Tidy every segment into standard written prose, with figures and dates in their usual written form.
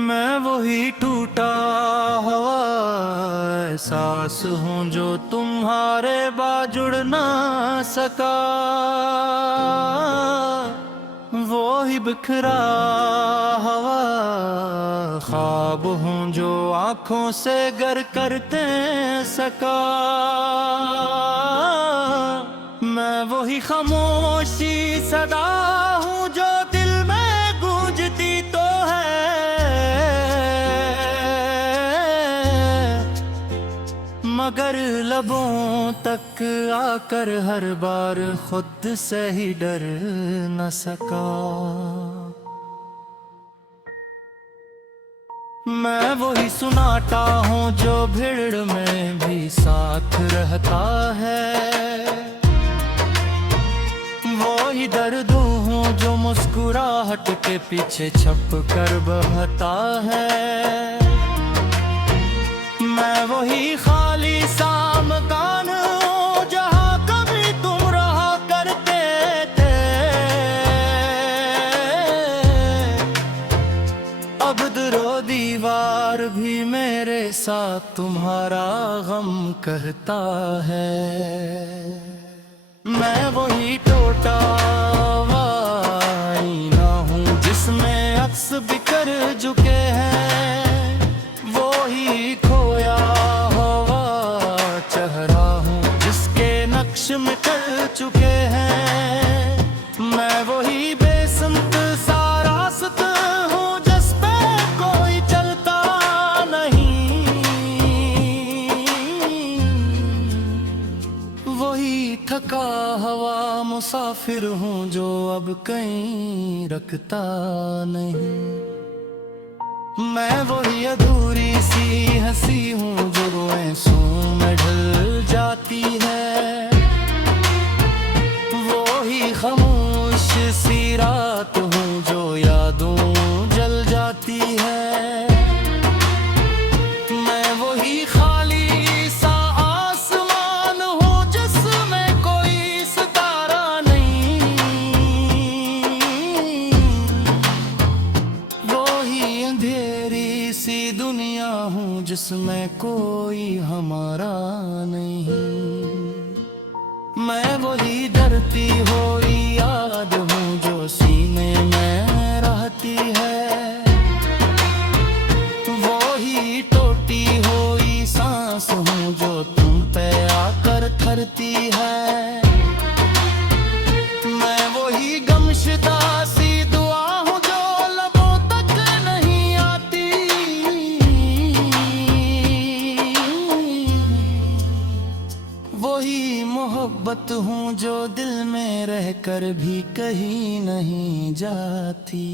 मैं वही टूटा हुआ एहसास हूँ जो तुम्हारे बाद जुड़ ना सका। वो ही बिखरा हुआ ख्वाब हूँ जो आँखों से गर करते सका। मैं वही खामोशी सदा हूँ जो दिल में गूंजती तो मगर लबों तक आकर हर बार खुद से ही डर न सका। मैं वही सुनाटा हूँ जो भीड़ में भी साथ रहता है। वही दर्द हूँ जो मुस्कुराहट के पीछे छुप कर बहता है। मैं वही खाली सा मकान हूँ जहाँ कभी तुम रहा करते थे। अब दरो दीवार भी मेरे साथ तुम्हारा गम कहता है। मैं वही टूटा हुआ आईना हूँ जिसमें अक्स बिखर चुके हैं। वही खोया हुआ चेहरा हूँ जिसके नक्श मिट चुके हैं। मैं वही बेसंत सा रास्ता हूँ जिस पे कोई चलता नहीं। वही थका हुआ मुसाफिर हूँ जो अब कहीं रखता नहीं। मैं वही अधूरी सी हंसी हूँ जो आंसू में ढल जाती है। वही खामोश सी रात हूँ जो यादों जल जाती है। मैं वही खाली सा आसमान हूँ जिसमें कोई सितारा नहीं। वही अंधेरी सी दुनिया हूँ जिसमें कोई हमारा नहीं। मैं वही डरती हुई याद हूँ जो सीने में रहती है। वही टूटी हुई सांस हूँ जो तुम पे आकर ठहरती है। मैं वही गमशदा सी दुआ हूँ जो लबों तक नहीं आती। वही मोहब्बत हूँ जो दिल में रहकर भी कहीं नहीं जाती।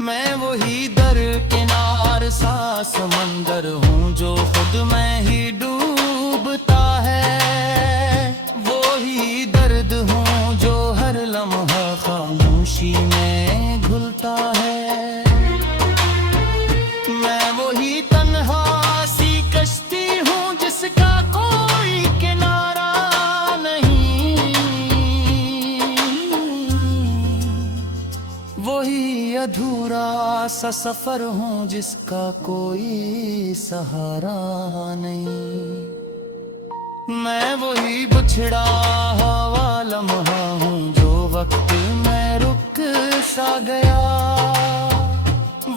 मैं वही दरकिनार सा समंदर हूँ जो खुद में ही डूबता है। वही दर्द हूँ जो हर लम्हा खामोशी में घुलता है। मैं वही तन्हा सी कश्ती हूँ जिसका कोई किनारा नहीं। वही अधूरा सा सफर हूँ जिसका कोई सहारा नहीं। मैं वही बिछड़ा हुआ लम्हा हूँ जो वक्त में रुक सा गया।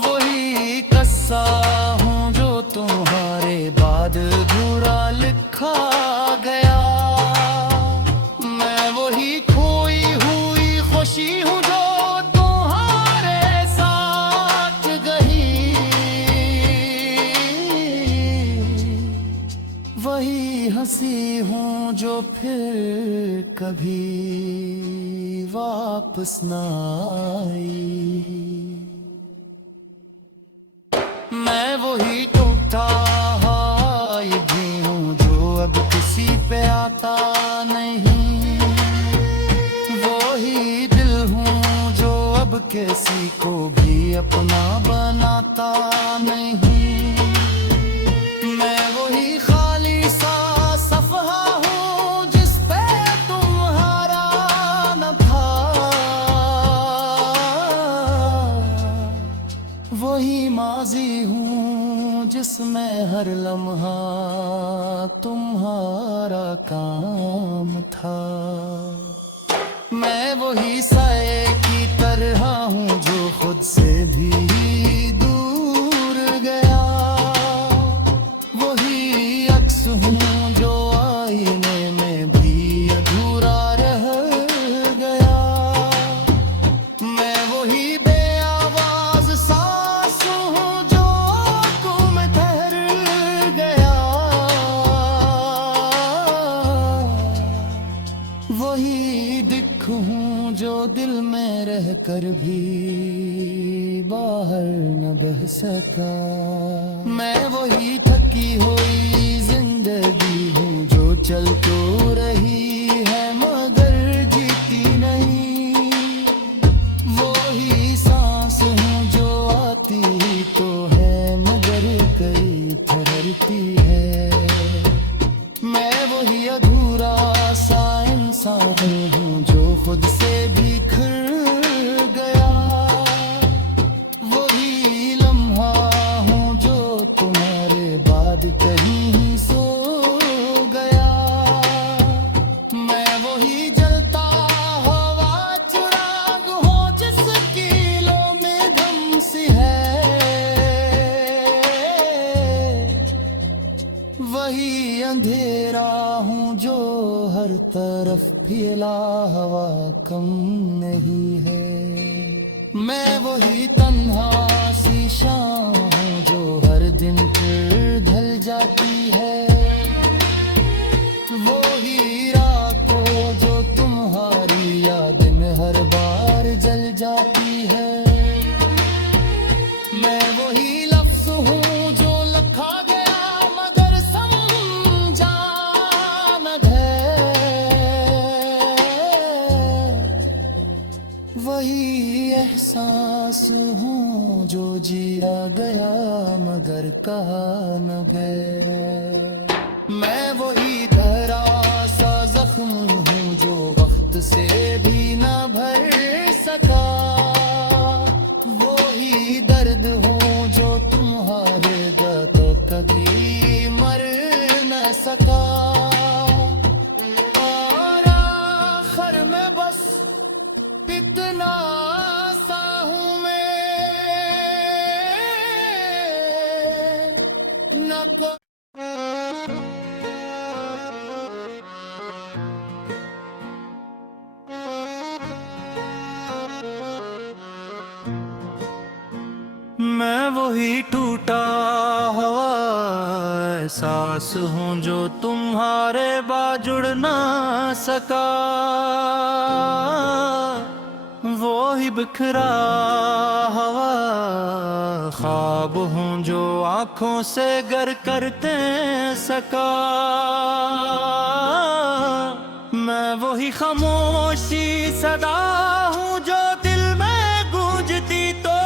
वही कस्सा हूँ जो तुम्हारे बाद अधूरा लिखा गया। मैं वही खोई हुई खुशी हूँ जो तुम्हारे साथ गई। वही हंसी हूँ जो फिर कभी वापस ना आई। मैं वही टूटा भी हूँ जो अब किसी पे आता नहीं। वही दिल हूँ जो अब किसी को भी अपना बनाता नहीं। मैं वही जिसमें हर लम्हा तुम्हारा काम था। मैं वही साए की तरह हूँ जो खुद से भी दूर गया, वही अक्स हूँ जो आईने में भी अधूरा रह गया। मैं वही बेआवाज सांस हूँ जो आँखों में ठहर गया, वही दिख हूँ जो दिल में रह कर भी बाहर न बह सका। मैं वही थकी हुई जिंदगी हूँ जो चल तो रही है मगर जीती नहीं, वही सांस हूँ जो आती तो है मगर कई ठहरती है। मैं वही अधूरा सा इंसान हूँ जो खुद से बिखर गया, वही लम्हा हूँ जो तुम्हारे बाद कहीं ही सो गया। मैं वही जलता हुआ चिराग हूँ जिसकी लो में धम सी है, वही अंधेरा हूँ जो हर तरफ फैला हवा कम नहीं है। मैं वही तन्हा सी शाम हूँ जो हर दिन फिर ढल जाती है, वही रातों जो तुम्हारी याद में हर बार जल जाती है। मैं वही लफ्ज़ हूँ जो लिखा गया मगर समझा न गया, वही एहसास हूँ जो जिया गया मगर कहा न गया। मैं वही धरा सा जख्म हूँ जो वक्त से भी न भर सका, वही दर्द हूँ जो तुम्हारे दर्द कभी मर न सका। और आखिर में बस इतना सा हूँ मैं न को मैं वही टूटा हुआ एहसास हूँ जो तुम्हारे बाद जुड़ ना सका, वही बिखरा हुआ ख्वाब हूँ जो आँखों से गर करते सका। मैं वही खामोशी सदा हूँ जो दिल में गूंजती तो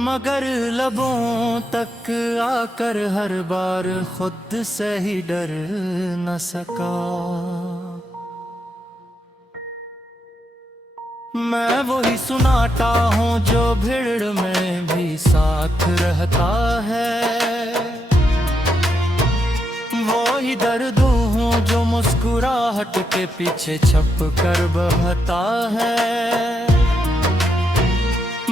मगर लबों तक आकर हर बार खुद से ही डर न सका। मैं वही सुनाटा हूँ जो भीड़ में भी साथ रहता है, वही दर्द हूँ जो मुस्कुराहट के पीछे छुप कर बहता है।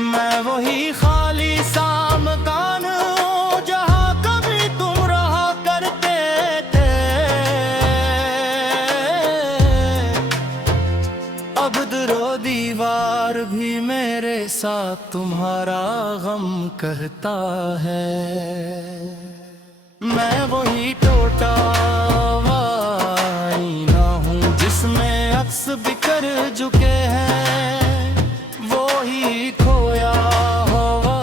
मैं वही खाली सा मकान हूँ जहाँ कभी तुम रहा करते थे, अब दरो दीवार भी मेरे साथ तुम्हारा गम कहता है। मैं वही टूटा हुआ आईना हूँ जिसमें अक्स बिखर चुके हैं, वही खोया हुआ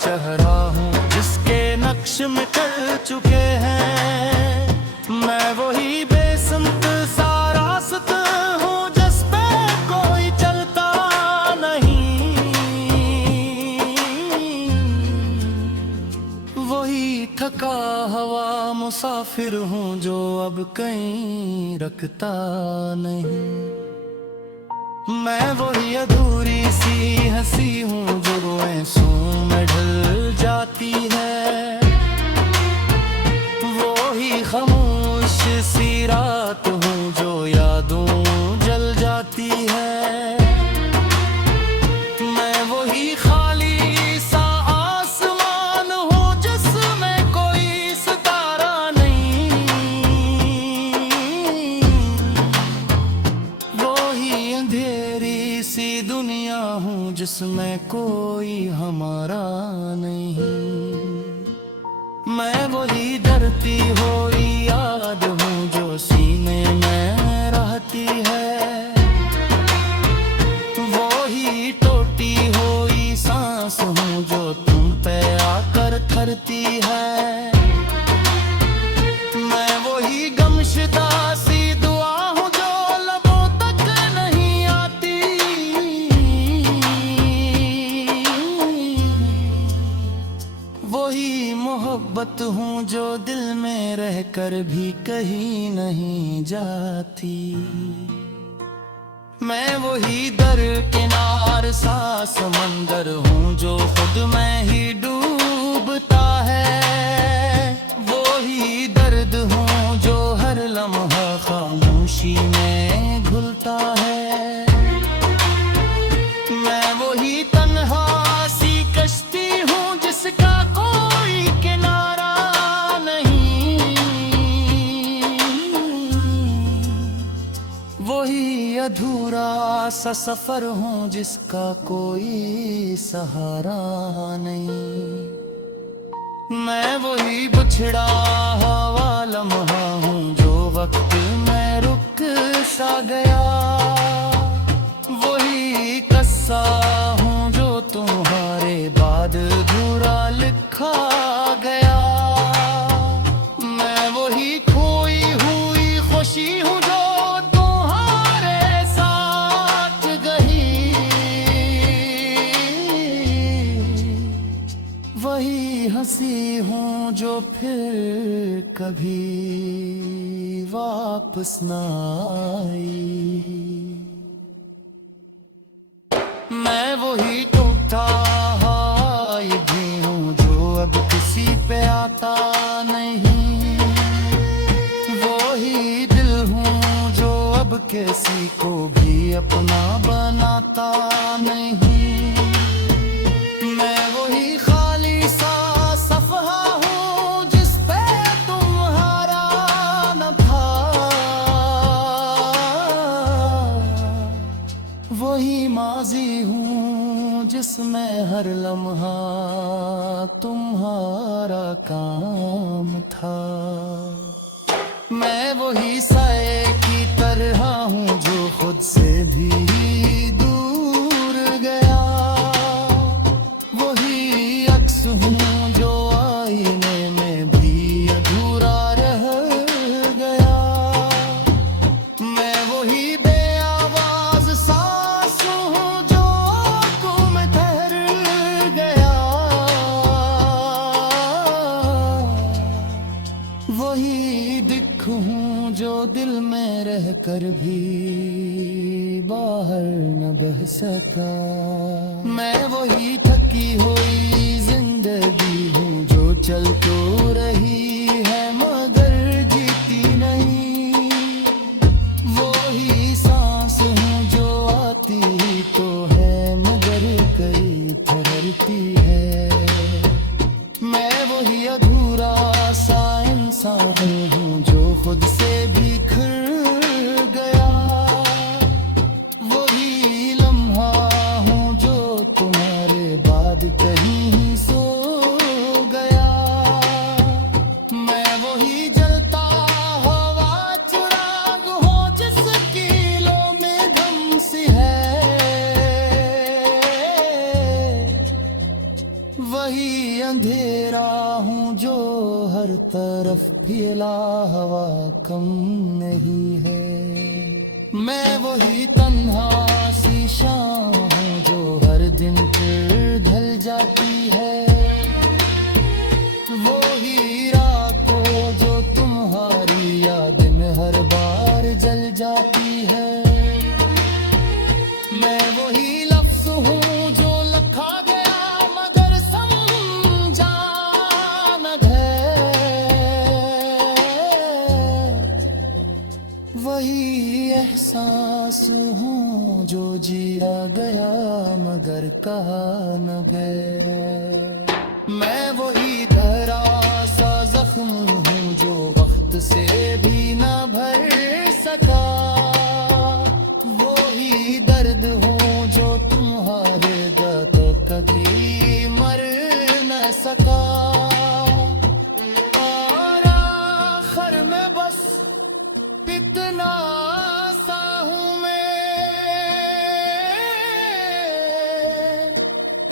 चेहरा हूँ जिसके नक्श मिट चुके हैं। मैं वही बेसमत सा रास्ता हूँ जिस पे कोई चलता नहीं, वही थका हुआ मुसाफिर हूँ जो अब कहीं रखता नहीं। मैं वही अधूरी सी हंसी हूँ जो आंसुओं में ढल जाती है, वो ही खामोश सी रात हूँ जो यादों जल जाती है। मैं वही खाली सा आसमान हूँ जिसमें कोई सितारा नहीं, वही अंधेरी सी दुनिया हूँ जिसमें कोई हमारा नहीं। मैं वही डरती हुई याद हूँ जो सीने में रहती है, वही टूटी हुई सांस हूँ जो तुम पे आकर थरती है। मैं वही गमशदा सी दुआ हूँ जो लबों तक नहीं आती, वही मोहब्बत हूँ जो दिल में रहकर भी कहीं नहीं जाती। मैं वही दरकिनार सा समंदर हूँ जो खुद में ही डूबता है, वही दर्द हूँ जो हर लम्हा खामोशी में घुलता है। मैं वही तन्हा सी कश्ती हूँ जिसका कोई किनारा नहीं, वही अधूरा सा सफर हूँ जिसका कोई सहारा नहीं। मैं वही बिछड़ा हुआ लम्हा हूँ जो वक्त में रुक सा गया, वही किस्सा हूँ जो तुम्हारे बाद अधूरा लिखा गया। मैं वही खोई हुई खुशी हूँ जो तुम्हारे साथ गई, वही हंसी हूँ जो फिर कभी वापस ना आई। मैं वही टूटा हाय भी हूँ जो अब किसी पे आता नहीं, वही दिल हूँ जो अब किसी को भी अपना बनाता नहीं। मैं वही खाली सा सफहा हूँ जिस पे तुम्हारा न था, वही माजी हूँ जिसमें हर लम्हा तुम्हारा काम था। मैं वही साए की तरह हूँ जो खुद से भी दूर गया, वही अक्स हूँ जो आईने में भी अधूरा रह गया। मैं वही बेआवाज सांस हूँ जो आंखों में ठहर गया, वही दिख हूँ जो दिल में रहकर भी बाहर न बह सका। मैं वही थकी हुई जिंदगी हूँ जो चल तो रही है मगर जीती नहीं, वही सांस हूँ जो आती तो है मगर कई ठहरती है। मैं वही अधूरा सा इंसान हूँ जो खुद से बिखर गया, वही लम्हा हूँ जो तुम्हारे बाद कहीं ही सो गया। मैं वही जलता हुआ चिराग हूँ जिसकी लो में धम सी है, वही अंधेरा हूँ जो हर तरफ फैला हवा कम नहीं है। मैं वही तन्हा सी शाम हूँ जो हर दिन फिर ढल जाती है, वही रातों जो तुम्हारी याद में हर बार जल जाती है। कहा न गए। मैं वही धरा सा जख्म हूँ जो वक्त से भी न भर सका, वही दर्द हूँ जो तुम्हारे दर्द कभी मर न सका। और आखिर में बस इतना सा हूँ मैं,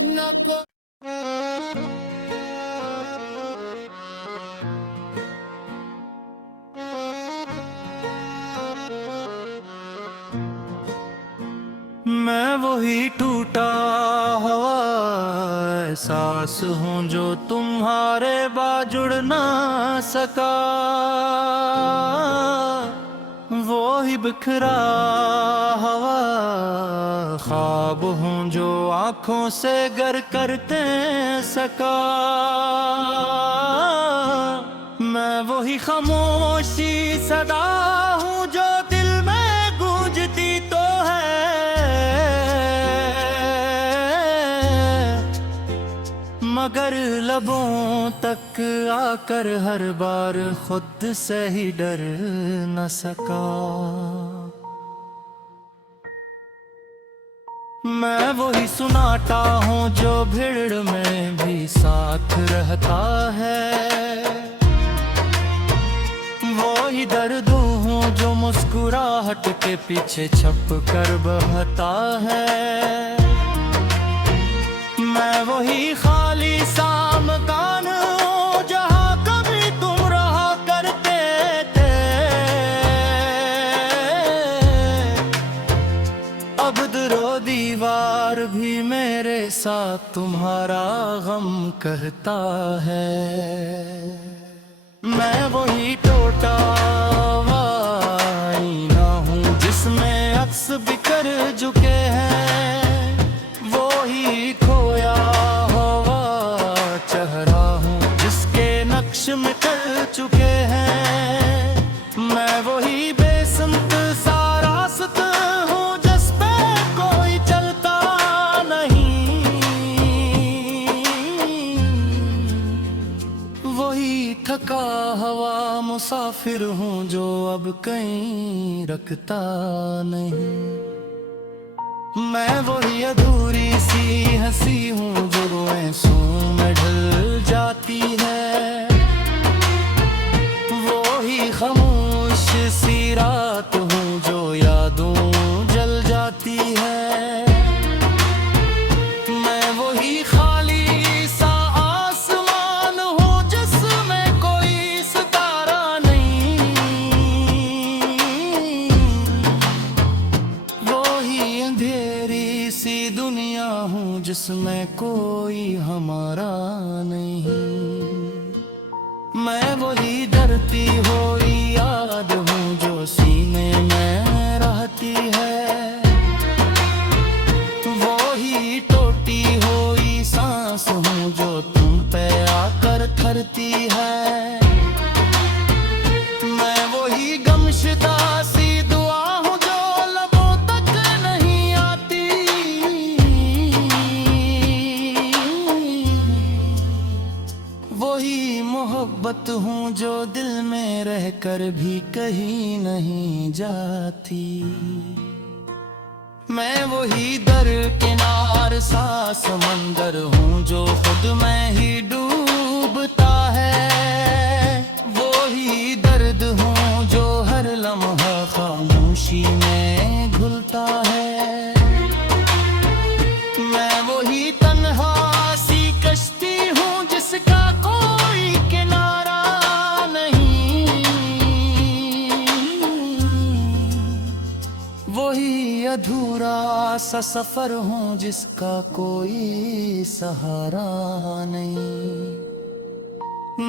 न को मैं वही टूटा हुआ एहसास हूँ जो तुम्हारे बाद जुड़ ना सका, वही बिखरा हुआ ख्वाब हूँ जो आँखों से गर करते सका। मैं वही खामोशी सदा हूँ जो दिल में गूंजती तो मगर लबों तक आकर हर बार खुद से ही डर न सका। मैं वही सुनाटा हूँ जो भीड़ में भी साथ रहता है, वही दर्द हूँ जो मुस्कुराहट के पीछे छुप कर बहता है। मैं वही खाली सा मकान हूँ जहाँ कभी तुम रहा करते थे, अब दरो दीवार भी मेरे साथ तुम्हारा गम कहता है। मैं वही टूटा हुआ आईना हूँ जिसमें अक्स बिखर चुके हैं, वही खोया हुआ चेहरा हूँ जिसके नक्श मिट चुके हैं। मैं वही बेसमत सा रास्ता हूँ जिस पे कोई चलता नहीं, वही थका हुआ मुसाफिर हूँ जो अब कहीं रखता नहीं। मैं वही अधूरी सी हंसी हूँ जो आंसू में ढल जाती है, वही खामोश सी रात हूँ जो यादों जल जाती है। मैं वही खाली सा आसमान हूँ जिसमें कोई सितारा नहीं, वही अंधेरी सी दुनिया हूँ जिसमें कोई हमारा नहीं। मैं वही डरती हुई याद हूँ जो सीने में रहती है, वही टूटी हुई सांस हूँ जो तुम पे आकर ठहरती है। मैं वही गमशदा सी दुआ हूँ जो लबों तक नहीं आती, वही मोहब्बत हूँ जो दिल में रहकर भी कहीं नहीं जाती। मैं वही दरकिनार सा समंदर हूँ जो खुद में ही डूबता है, वही दर्द हूँ जो हर लम्हा खामोशी में घुलता है। मैं वही तन्हा सी कश्ती हूँ जिसका कोई किनारा नहीं, वही अधूरा सा सफर हूँ जिसका कोई सहारा नहीं।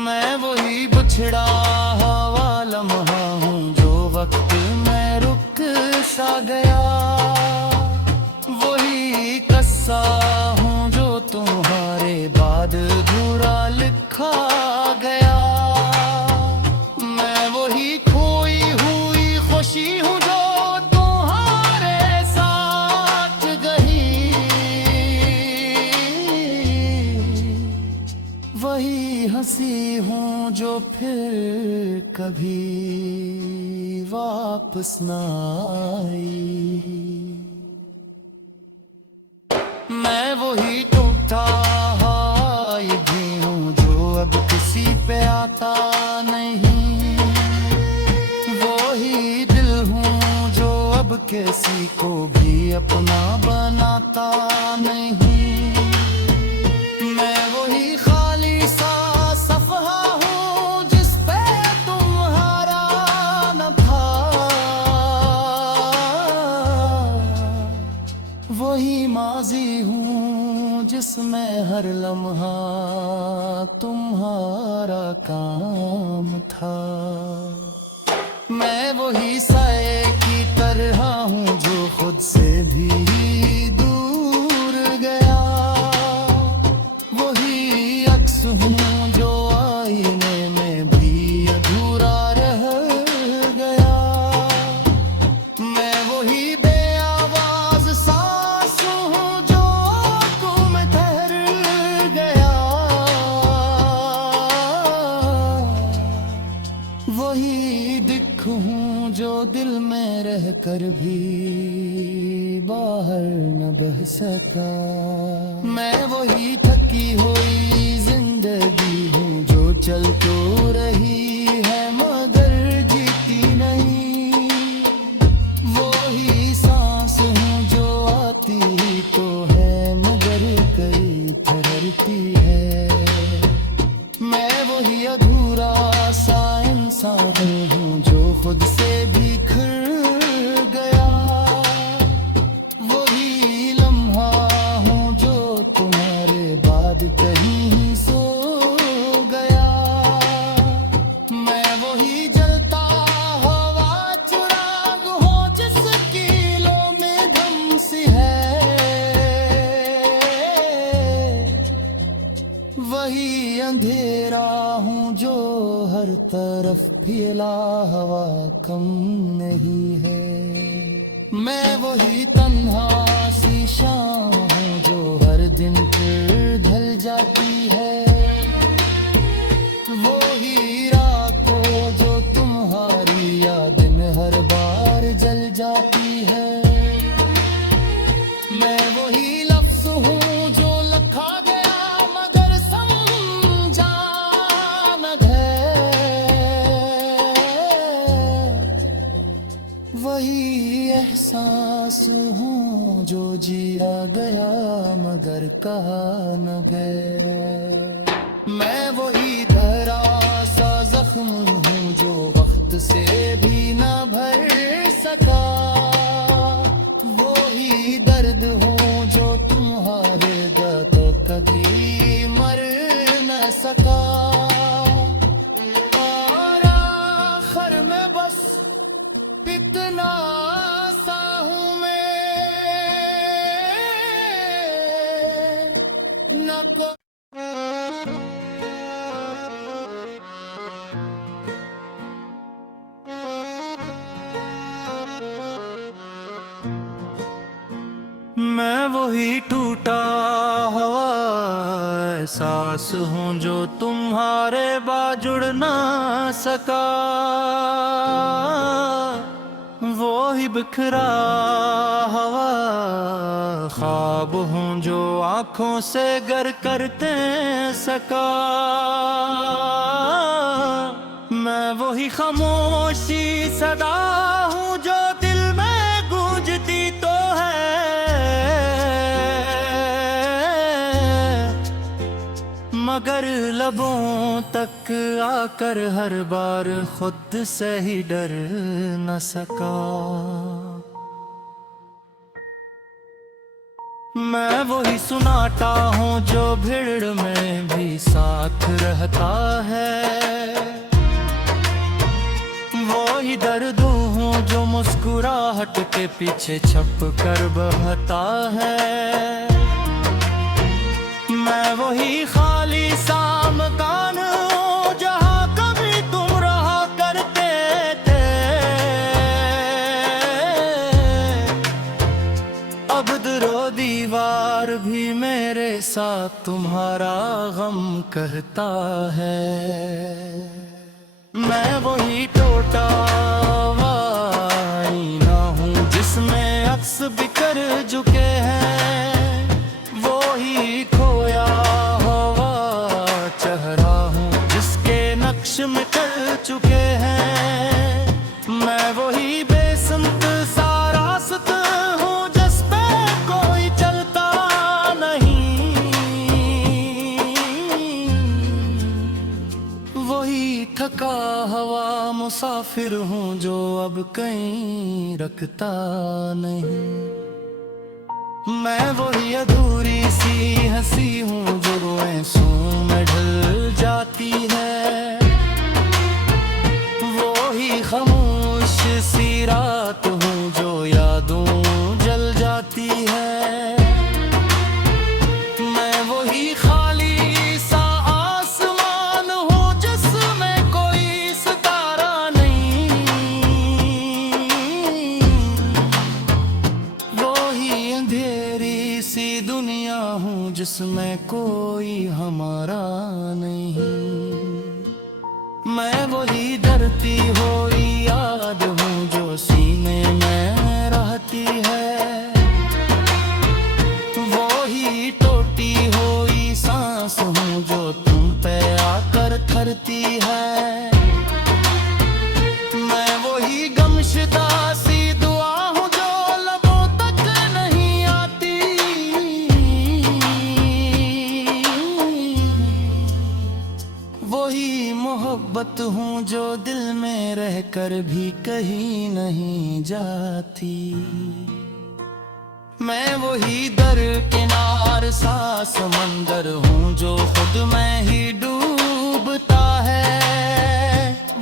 मैं वही बिछड़ा हुआ लम्हा हूँ जो वक्त में रुक सा गया, वही कस्सा हूँ जो तुम्हारे बाद अधूरा लिखा गया। मैं वही खोई हुई खुशी हूँ जो तुम्हारे साथ गई, हंसी हूँ जो फिर कभी वापस ना आई। मैं वही टूटा हाय भी हूँ जो अब किसी पे आता नहीं। वही दिल हूँ जो अब किसी को भी अपना बनाता नहीं। मैं वही खाली सा सफहा हूँ जिस पे तुम्हारा न था। वही माजी हूँ जिसमें हर लम्हा तुम्हारा काम था। मैं वही साए की तरह हूँ जो खुद से भी दूर गया। वही अक्स हूँ जो आईने में भी अधूरा रह गया। मैं वही बेआवाज सांस हूँ जो तुम ठहर गया। वही दिख हूँ जो दिल में रह कर भी बाहर न बह सका। मैं वही थकी हुई जिंदगी हूँ जो चल तो रही है मगर जीती नहीं। वही सांस हूँ जो आती तो है मगर कई ठहरती है। मैं वही अधूरा सा इंसान हूँ जो खुद से बिखर गया। वही लम्हा हूँ जो तुम्हारे बाद कहीं सो गया। मैं वही जलता हुआ चिराग हूँ जिसकी लो में धम सी है। वही अंधेरा हूँ जो हर तरफ फैला हवा कम नहीं है। मैं वही तन्हा सी शाम हूँ जो हर दिन फिर ढल जाती है। वही रातों जो तुम्हारी याद में हर बार जल जाती है। मैं वही लफ्ज़ हूँ जो लिखा गया मगर समझा न गया। वही एहसास हूँ जो जिया गया मगर कहा न गया। मैं वही धरा सा जख्म हूँ जो वक्त से भी न भर सका। वही दर्द हूँ जो तुम्हारे तो कभी मर न सका। और आखिर में बस इतना सा हूँ मैं न को। मैं वही टूटा हुआ एहसास हूँ जो तुम्हारे बाद जुड़ ना सका। वही बिखरा हुआ ख्वाब हूँ जो आँखों से गर करते सका। मैं वही खामोशी सदा हूँ जो दिल में गूंजती तो मगर लबों तक आकर हर बार खुद से ही डर न सका। मैं वही सुनाटा हूँ जो भीड़ में भी साथ रहता है। वही दर्द हूँ जो मुस्कुराहट के पीछे छप कर बहता है। मैं वही खाली सा मकान हूँ जहाँ कभी तुम रहा करते थे। अब दरो दीवार भी मेरे सा तुम्हारा गम कहता है। मैं वही टूटा हुआ आईना हूँ जिसमें अक्स बिखर चुके हैं, वो ही खोया हुआ चेहरा हूँ जिसके नक्श मिट चुके हैं। मैं वही बेसंत सा रास्ता हूँ जिस पे कोई चलता नहीं, वही थका हुआ मुसाफिर हूँ जो अब कहीं रखता नहीं। मैं वही अधूरी सी हंसी हूँ जो आंसुओं में ढल जाती है, वही खामोश सी रात हूँ जो यादों जल जाती है। मैं वही खाली सा आसमान हूँ जिसमें कोई सितारा नहीं, वही अंधेरी सी दुनिया हूँ जिसमें कोई हमारा नहीं। मैं वही डरती हुई याद हूँ जो सीने में रहती है, वही टूटी हुई सांस हूँ जो तुम पे आकर ठहरती है। मैं वही गमशदा सी दुआ हूँ जो लबों तक नहीं आती, वही मोहब्बत हूँ जो दिल में रहकर भी कहीं नहीं जाती। मैं वही दरकिनार सा समंदर हूँ जो खुद में ही डूबता है,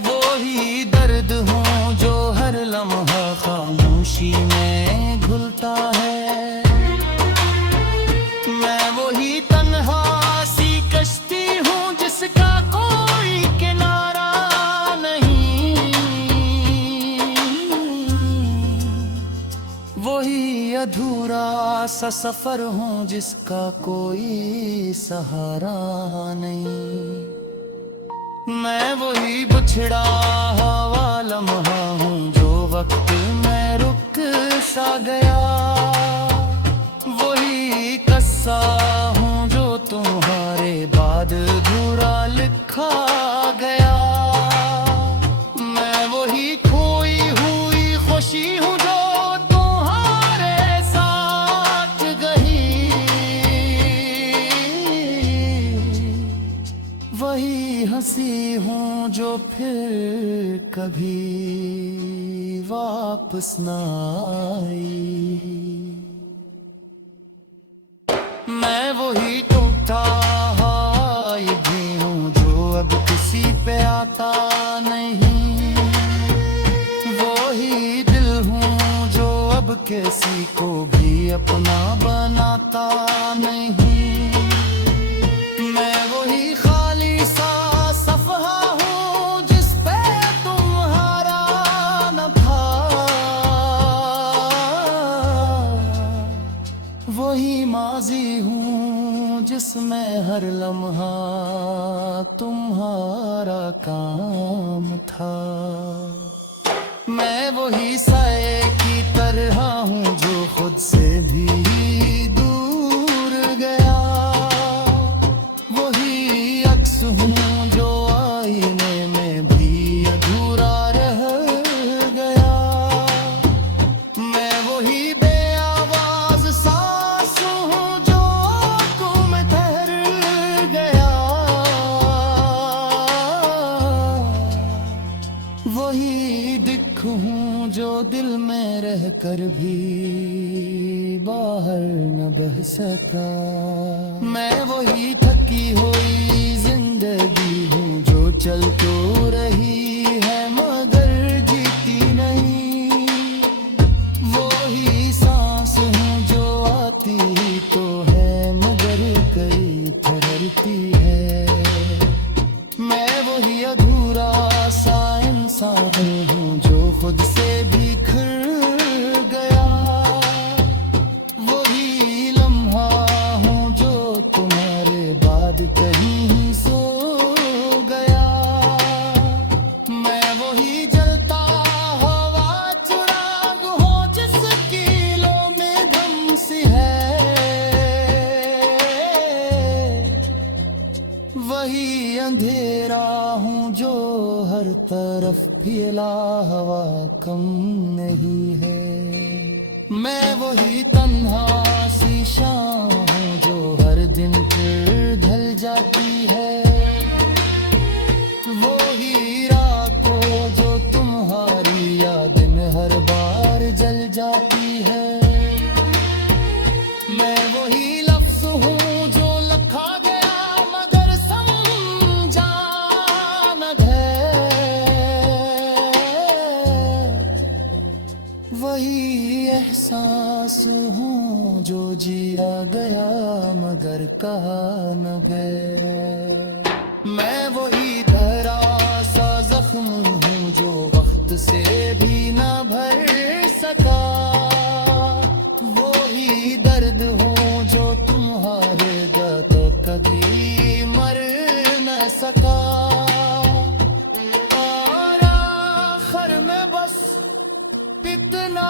वही दर्द हूँ जो हर लम्हा खामोशी में घुलता है। मैं वही तन्हा सी कश्ती हूँ जिसका कोई किनारा नहीं, वही अधूरा सा सफर हूँ जिसका कोई सहारा नहीं। मैं वही बिछड़ा हुआ लम्हा हूँ जो वक्त में रुक सा गया, वही कस्सा हूँ जो तुम्हारे बाद अधूरा लिखा गया। मैं वही खोई हुई खुशी हूँ जो तुम्हारे साथ गई, वही हंसी हूँ जो फिर कभी वापस ना आई। मैं वही टूटा हुआ भी हूँ जो अब किसी पे आता नहीं, वही दिल हूँ जो अब किसी को भी अपना बनाता नहीं। मैं वही खाली सा सफहा हूँ जिस पे तुम्हारा न था, वही माजी हूँ जिसमें हर लम्हा तुम्हारा काम था। मैं वही साए की तरह हूँ जो खुद से भी दूर गया, वही अक्स हूँ जो आईने में भी अधूरा रह गया। मैं वही बेआवाज सांस हूँ जो आंखों में ठहर गया, वही दिख हूँ जो दिल में रहकर भी बाहर न बह सका। मैं वही थकी हुई जिंदगी हूँ जो चल तो रही है मगर जीती नहीं, वही सांस हूँ जो आती तो है मगर कई ठहरती है। मैं वही अधूरा सा इंसान हूँ जो खुद से बिखर गया, वही लम्हा हूँ जो तुम बाद कहीं सो गया। मैं वही जलता हवा चिराग हूँ जिसकी लो में धम सी है। वही अंधेरा हूँ जो हर तरफ फैला हवा कम नहीं है। मैं वही तन्हा सी शाम हूँ जो हर दिन फिर ढल जाती है। वो ही रातों जो तुम्हारी याद में हर बार जल जाती है। मैं वही लफ्ज़ हूँ जो लिखा गया मगर समझा न गया। वही एहसास हूँ जो जिया गया मगर कहा न गया। मैं वही धरा सा जख्म हूँ जो वक्त से भी न भर सका। वो ही दर्द हूँ जो तुम्हारे तो कभी मर न सका। और आखिर में बस इतना